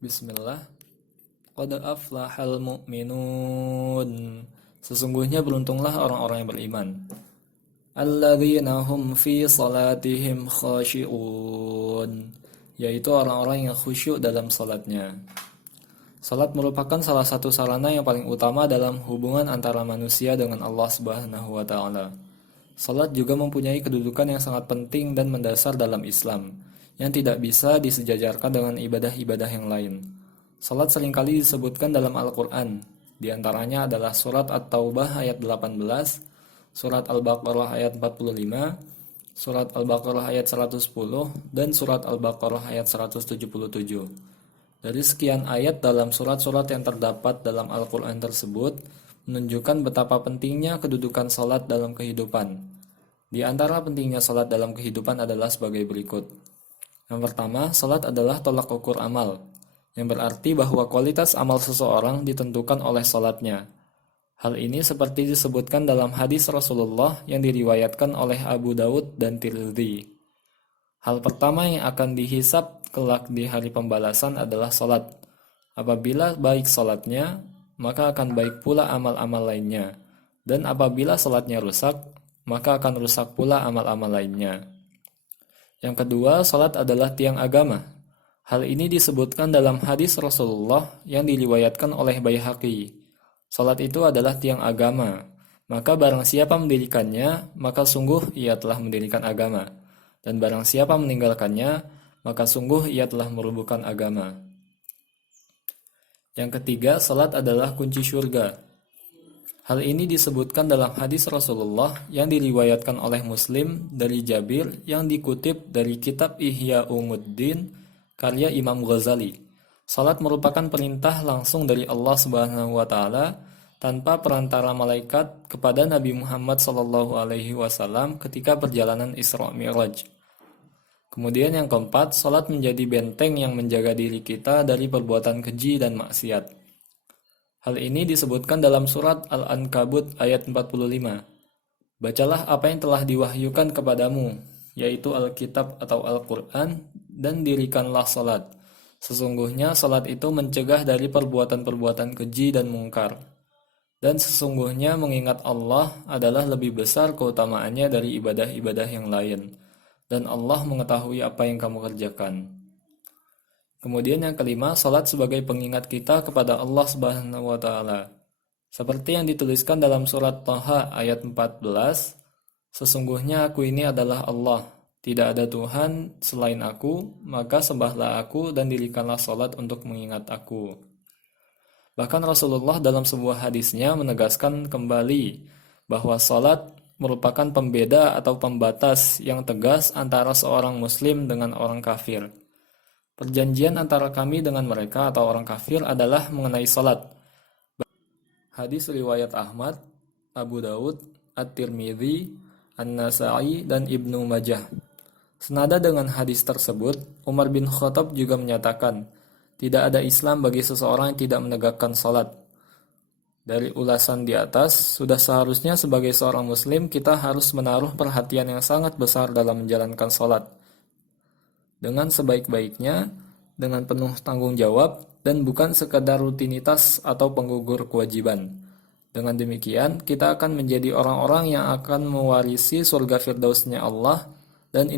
Bismillah. Qad aflahal mu'minun. Sesungguhnya beruntunglah orang-orang yang beriman. Alladzina hum fi salatihim khashi'un. Yaitu orang-orang yang khusyuk dalam salatnya. Salat merupakan salah satu sarana yang paling utama dalam hubungan antara manusia dengan Allah Subhanahu wa taala. Salat juga mempunyai kedudukan yang sangat penting dan mendasar dalam Islam, yang tidak bisa disejajarkan dengan ibadah-ibadah yang lain. Salat seringkali disebutkan dalam Al-Quran, di antaranya adalah surat At-Taubah ayat 18, surat Al-Baqarah ayat 45, surat Al-Baqarah ayat 110, dan surat Al-Baqarah ayat 177. Dari sekian ayat dalam surat-surat yang terdapat dalam Al-Quran tersebut, menunjukkan betapa pentingnya kedudukan salat dalam kehidupan. Di antara pentingnya salat dalam kehidupan adalah sebagai berikut. Yang pertama, salat adalah tolak ukur amal, yang berarti bahwa kualitas amal seseorang ditentukan oleh salatnya. Hal ini seperti disebutkan dalam hadis Rasulullah yang diriwayatkan oleh Abu Daud dan Tirmidzi. Hal pertama yang akan dihisab kelak di hari pembalasan adalah salat. Apabila baik salatnya, maka akan baik pula amal-amal lainnya. Dan apabila salatnya rusak, maka akan rusak pula amal-amal lainnya. Yang kedua, salat adalah tiang agama. Hal ini disebutkan dalam hadis Rasulullah yang diriwayatkan oleh Baihaqi. Salat itu adalah tiang agama. Maka barang siapa mendirikannya, maka sungguh ia telah mendirikan agama. Dan barang siapa meninggalkannya, maka sungguh ia telah merubuhkan agama. Yang ketiga, salat adalah kunci syurga. Hal ini disebutkan dalam hadis Rasulullah yang diriwayatkan oleh Muslim dari Jabir yang dikutip dari kitab Ihya Ulumuddin karya Imam Ghazali. Salat merupakan perintah langsung dari Allah Subhanahu wa taala tanpa perantara malaikat kepada Nabi Muhammad SAW ketika perjalanan Isra Mi'raj. Kemudian yang keempat, salat menjadi benteng yang menjaga diri kita dari perbuatan keji dan maksiat. Hal ini disebutkan dalam surat Al-Ankabut ayat 45. Bacalah apa yang telah diwahyukan kepadamu, yaitu Alkitab atau Al-Quran, dan dirikanlah salat. Sesungguhnya salat itu mencegah dari perbuatan-perbuatan keji dan mungkar. Dan sesungguhnya mengingat Allah adalah lebih besar keutamaannya dari ibadah-ibadah yang lain. Dan Allah mengetahui apa yang kamu kerjakan. Kemudian yang kelima, salat sebagai pengingat kita kepada Allah Subhanahu wa taala. Seperti yang dituliskan dalam surat Thaha ayat 14, sesungguhnya aku ini adalah Allah, tidak ada Tuhan selain aku, maka sembahlah aku dan dirikanlah salat untuk mengingat aku. Bahkan Rasulullah dalam sebuah hadisnya menegaskan kembali bahwa salat merupakan pembeda atau pembatas yang tegas antara seorang muslim dengan orang kafir. Perjanjian antara kami dengan mereka atau orang kafir adalah mengenai salat. Hadis riwayat Ahmad, Abu Daud, At-Tirmidzi, An-Nasa'i, dan Ibnu Majah. Senada dengan hadis tersebut, Umar bin Khattab juga menyatakan, tidak ada Islam bagi seseorang yang tidak menegakkan salat. Dari ulasan di atas, sudah seharusnya sebagai seorang muslim kita harus menaruh perhatian yang sangat besar dalam menjalankan salat. Dengan sebaik-baiknya, dengan penuh tanggung jawab, dan bukan sekadar rutinitas atau penggugur kewajiban. Dengan demikian, kita akan menjadi orang-orang yang akan mewarisi surga firdausnya Allah dan